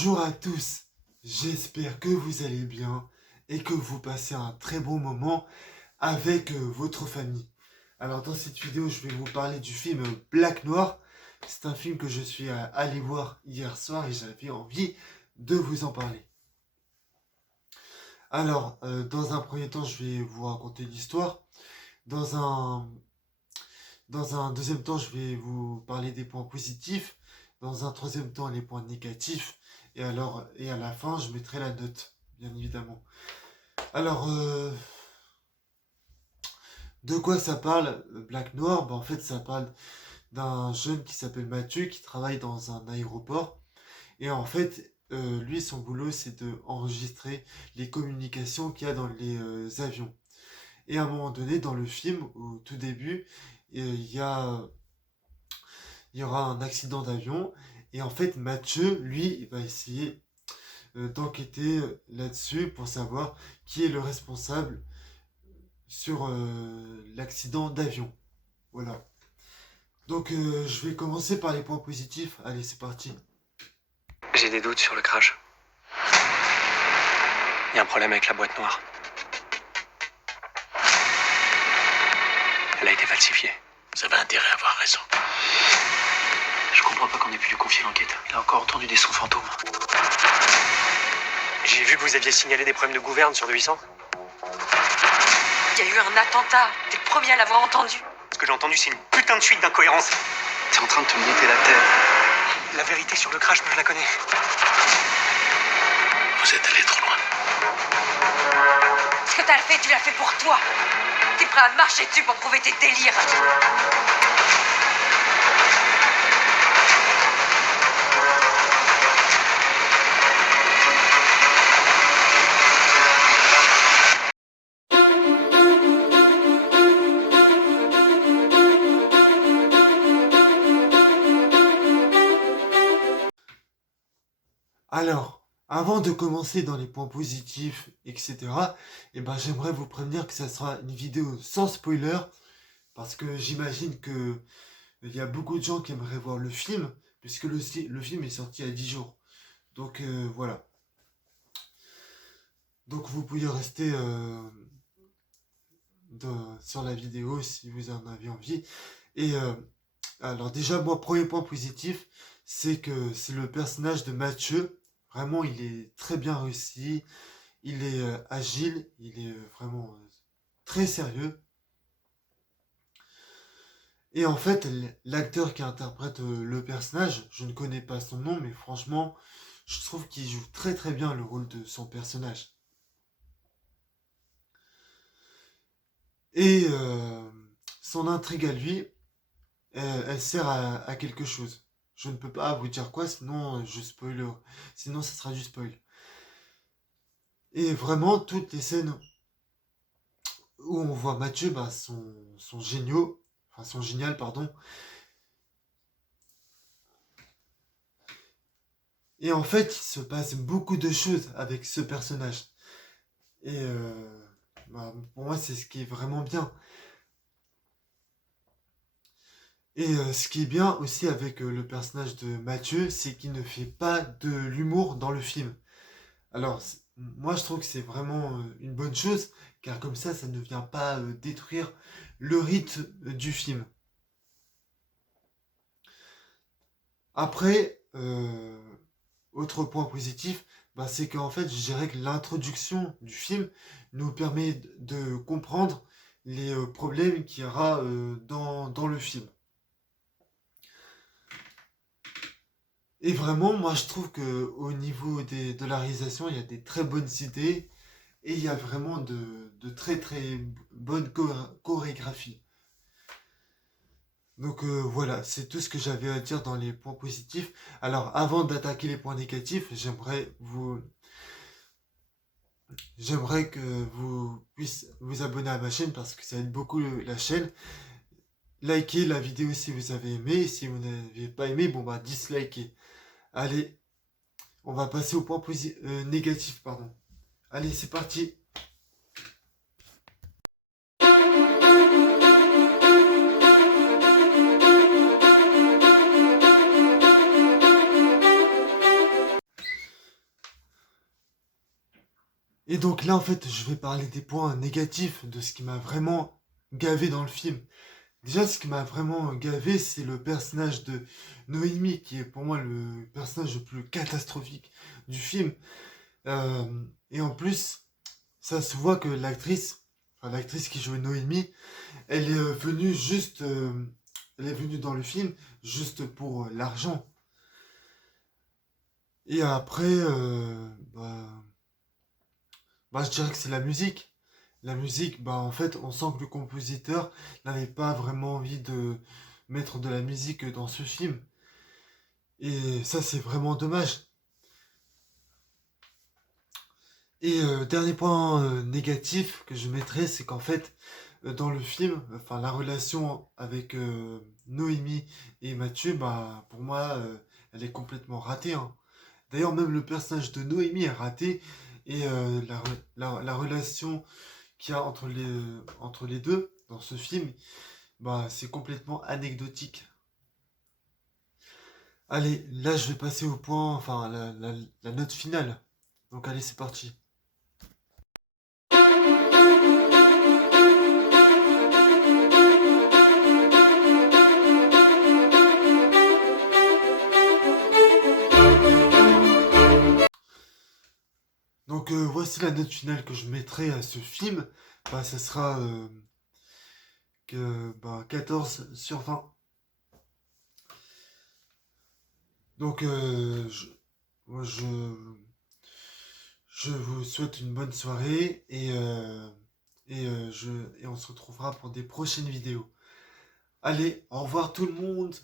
Bonjour à tous, j'espère que vous allez bien et que vous passez un très bon moment avec votre famille. Alors dans cette vidéo, je vais vous parler du film Black Noir. C'est un film que je suis allé voir hier soir et j'avais envie de vous en parler. Alors, dans un premier temps, je vais vous raconter l'histoire. Dans un, dans un deuxième temps, je vais vous parler des points positifs. Dans un troisième temps, les points négatifs. Et à la fin, je mettrai la note, bien évidemment. Alors, de quoi ça parle, Black Noir? En fait, ça parle d'un jeune qui s'appelle Mathieu, qui travaille dans un aéroport. Et en fait, lui, son boulot, c'est de enregistrer les communications qu'il y a dans les avions. Et à un moment donné, dans le film, au tout début, il y aura un accident d'avion. Et en fait, Mathieu, lui, il va essayer d'enquêter là-dessus pour savoir qui est le responsable sur l'accident d'avion. Voilà. Donc, je vais commencer par les points positifs. Allez, c'est parti. J'ai des doutes sur le crash. Il y a un problème avec la boîte noire. Elle a été falsifiée. Vous avez intérêt à avoir raison. Je comprends pas qu'on ait pu lui confier l'enquête. Il a encore entendu des sons fantômes. J'ai vu que vous aviez signalé des problèmes de gouverne sur le 800. Il y a eu un attentat. T'es le premier à l'avoir entendu. Ce que j'ai entendu, c'est une putain de suite d'incohérences. T'es en train de te monter la tête. La vérité sur le crash, moi je la connais. Vous êtes allé trop loin. Ce que t'as fait, tu l'as fait pour toi. T'es prêt à marcher dessus pour prouver tes délires. Alors, avant de commencer dans les points positifs, etc., j'aimerais vous prévenir que ça sera une vidéo sans spoiler, parce que j'imagine que il y a beaucoup de gens qui aimeraient voir le film, puisque le film est sorti il y a 10 jours. Donc voilà. Donc vous pouvez rester sur la vidéo si vous en avez envie. Et alors déjà, moi, premier point positif, c'est que c'est le personnage de Mathieu. Vraiment, il est très bien réussi. Il est agile. Il est vraiment très sérieux. Et en fait, l'acteur qui interprète le personnage, je ne connais pas son nom, mais franchement, je trouve qu'il joue très très bien le rôle de son personnage. Et son intrigue à lui, elle sert à quelque chose. Je ne peux pas vous dire quoi, sinon je spoil. Sinon, ça sera du spoil. Et vraiment, toutes les scènes où on voit Mathieu sont géniaux. Enfin, sont géniales, pardon. Et en fait, il se passe beaucoup de choses avec ce personnage. Et pour moi, c'est ce qui est vraiment bien. Et ce qui est bien aussi avec le personnage de Mathieu, c'est qu'il ne fait pas de l'humour dans le film. Alors, moi, je trouve que c'est vraiment une bonne chose, car comme ça ne vient pas détruire le rythme du film. Après, autre point positif, c'est qu'en fait, je dirais que l'introduction du film nous permet de comprendre les problèmes qu'il y aura dans le film. Et vraiment, moi, je trouve que au niveau de la réalisation, il y a des très bonnes idées et il y a vraiment de très très bonnes chorégraphies. Donc voilà, c'est tout ce que j'avais à dire dans les points positifs. Alors, avant d'attaquer les points négatifs, j'aimerais que vous puissiez vous abonner à ma chaîne parce que ça aide beaucoup la chaîne. Likez la vidéo si vous avez aimé. Si vous n'avez pas aimé, dislikez. Allez, on va passer au point négatif, pardon. Allez, c'est parti. Et donc là, en fait, je vais parler des points négatifs de ce qui m'a vraiment gavé dans le film. Déjà, ce qui m'a vraiment gavé, c'est le personnage de Noémie, qui est pour moi le personnage le plus catastrophique du film. Et en plus, ça se voit que l'actrice qui jouait Noémie, elle est venue elle est venue dans le film juste pour l'argent. Et après, je dirais que c'est la musique. La musique, en fait, on sent que le compositeur n'avait pas vraiment envie de mettre de la musique dans ce film. Et ça, c'est vraiment dommage. Et dernier point négatif que je mettrais, c'est qu'en fait, dans le film, enfin, la relation avec Noémie et Mathieu, pour moi, elle est complètement ratée, hein. D'ailleurs, même le personnage de Noémie est raté. Et la relation qu'il y a entre les deux dans ce film, c'est complètement anecdotique. Allez, là je vais passer au point, enfin la note finale. Donc allez, c'est parti. Donc voici la note finale que je mettrai à ce film. Ça sera 14 sur 20. Donc moi, je vous souhaite une bonne soirée et on se retrouvera pour des prochaines vidéos. Allez, au revoir tout le monde!